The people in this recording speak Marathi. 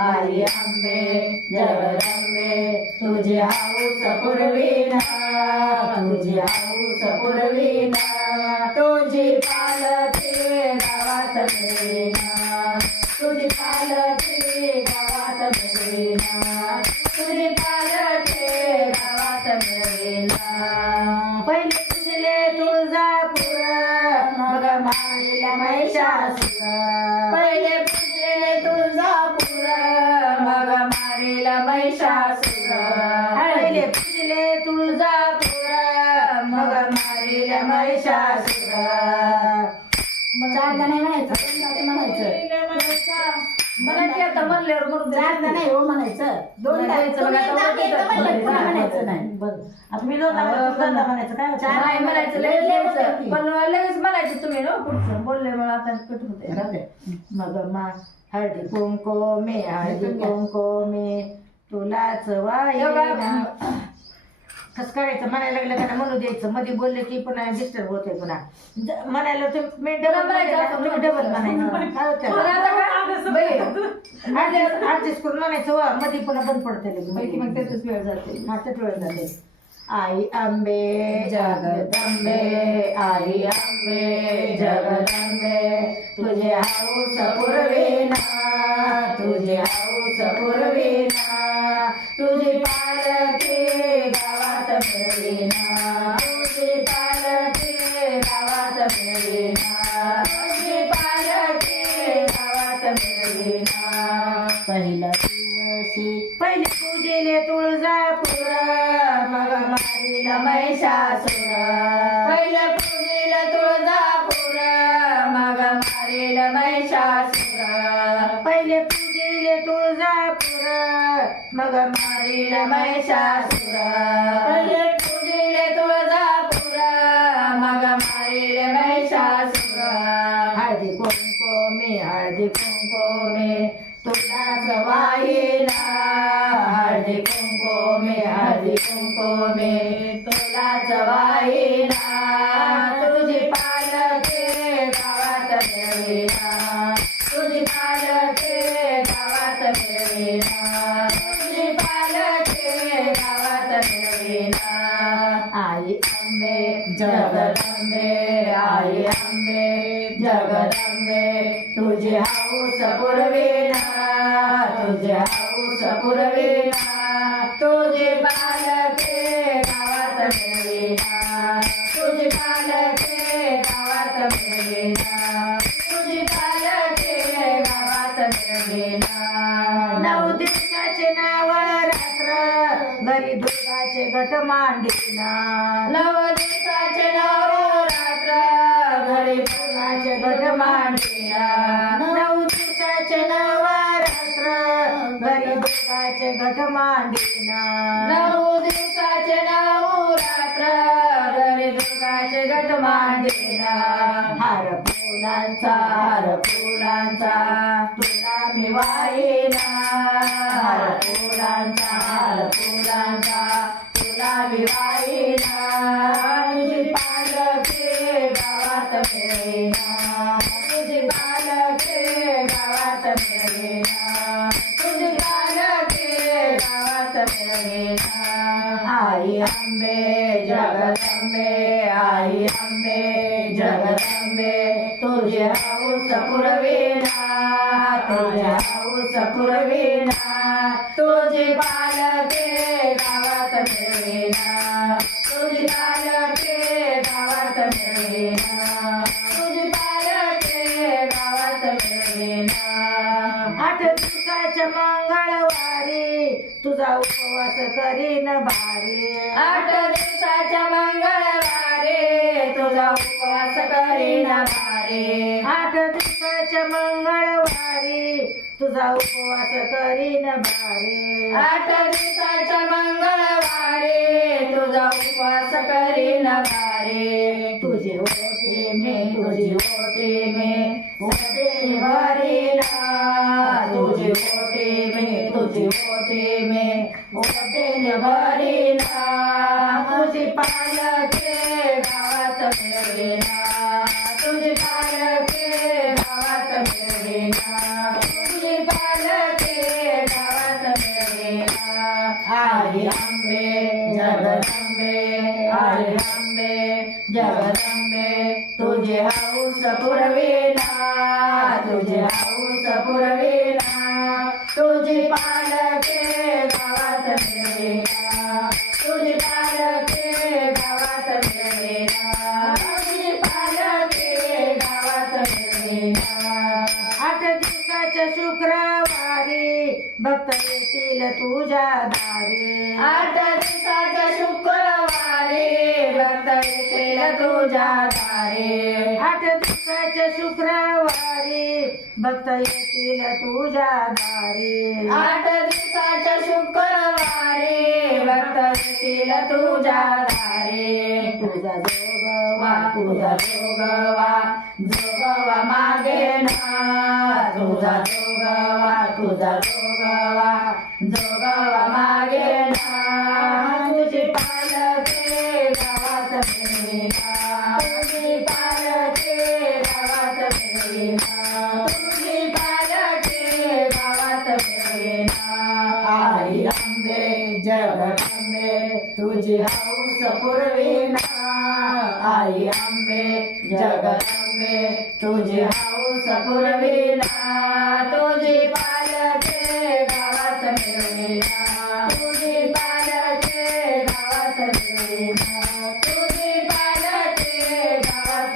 आई अंबे जगदंबे तुझी हाऊस पुरविना तुझी हाऊस पुरविना तुझी पालखी गावात मिळविना तुझी पालखी गावात मिळविना तुझी पालखी गावात मिळविना पहिले तुझले तुळजापूर मग मारिला महिषासुर पहिले पूजले तुळजापूर मग मारिला महिषासुर पहिले पूजले तुळजापूर मग मारिला महिषासुर चार नाही म्हणायचं मला की आता म्हणल्यावर चार नाही हो म्हणायचं दोन म्हणायचं नाही बरं आता मी म्हणायचं काय नाही म्हणायचं पण लगेच म्हणायचं तुम्ही ना पुढचं बोलले मला आता कट होते मग हळदी कुंकुमे हळदी कुंकुमे तुलाच वाई कसं करायचं म्हणायला लागलं त्यांना म्हणू द्यायचं मध्ये बोलले की पुन्हा डिस्टर्ब होते पुन्हा म्हणायला तुम्ही डबल ऍडजस्ट करून म्हणायचं मध्ये पुन्हा बंद पडते मग त्याच वेळ जाते त्याच वेळ जाते आई अंबे जगदंबे आई अंबे जगदंबे तुझे हाऊस पुरविना तुझे हाऊस पुरविना तुझी पालखी गावात मिळविना तुझी पालखी गावात मिळविना तुझी पालखी गावात मिळविना पहिल्या दिवशी पहिले पूजेले तुळजापूर मग मारिला महिषासुर पहिले पूजेले तुळजापूर मग मारिला महिषासुर पहिले पूजेले तुळजापूर मग मारिला महिषासुर पहिले पूजेले तुळजापूर मग मारिले महिषासुर हळदी कुंकुमे तुलाच वाहिना हळदी कुंकुमे तुलाच वाहिना तुझी पालखी गावात मिळविना तुझी पालखी गावात मिळविना तुझी पालखी गावात मिळविना आई अंबे जगदंबे आई अंबे जगदंबे तुझी हाऊस पुरविना तुझी हाऊस पुरविना तुझी पालखी गावात मिळविना तुझी पालखी गावात मिळविना तुझी पालखी गावात मिळविना नऊ दिवसाचे नवरात्र घरी दुर्गाचे घट मांडिना नऊ दिवसाचे नवरात्र घरी दुर्गाचे घट मांडिना नऊ दिवसाचे नवरात्र घरी दुर्गाचे घट मांडिना नऊ दिवसाचे नवरात्र घरी दुर्गाचे घट मांडिना हार फुलांचा तुला मी वाहिना हार फुलांचा तुला मी वाहिना तुझी पालखी गावात मिळविना तुझी पालखी गावात मिळविना तुझी पालखी गावात मिळविना आई अंबे जगदंबे आई अंबे जगदंबे तुझे हाऊस पुरविना तुझे हाऊस पुरविना तुझी पालखी गावात मिळविना तुझी पालखी गावात मिळविना तुझी पालखी गावात मिळविना 8 दिवसाच्या मंगळवारी तुझा उपवास करीन भारी 8 दिवसाच्या मंगळवारी तुझा उपवास करीन भारी 8 दिवसाच्या मंगळवारी तुझा उपवास करीन भारी 8 दिवसाच्या मंगळवारी तुझा उपवास करीन भारी तुझी ओटी में तुझी भरीना तुझी ओटी में भरीना तुझी पालखी गावात मिळविना तुझी पालखी गावात मिळविना तुझी पालखी पालके गावात मिळवेना, तुझी पालके गावात मिळवेना, तुझी पालके गावात मिळवेना. 8 दिवसाच्या शुक्रवारी भक्त येतील तुझ्या दारी, 8 दिवसाच्या शुक्रवारी भक्त येतील तुझ्या दारी, 8 दिवसाच्या शुक्रवारी भक्त येतील तुझ्या दारी, 8 दिवसाच्या शुक्रवारी भक्त येतील तुझ्या दारी. तुझा जोगवा तुझा जोगवा जोगवा मागे ना, तुझा जोगवा तुझा जोगवा जोगवा मागे ना. तुझी पालके गावात मिळवेना, तुझी पालके गावात मिळवेना, तुझी पालके गावात मिळवेना. आई अंबे जगदंबे तुझी हौस पुरविना, आई अंबे जगदंबे तुझी हौस पुरविना, तुझी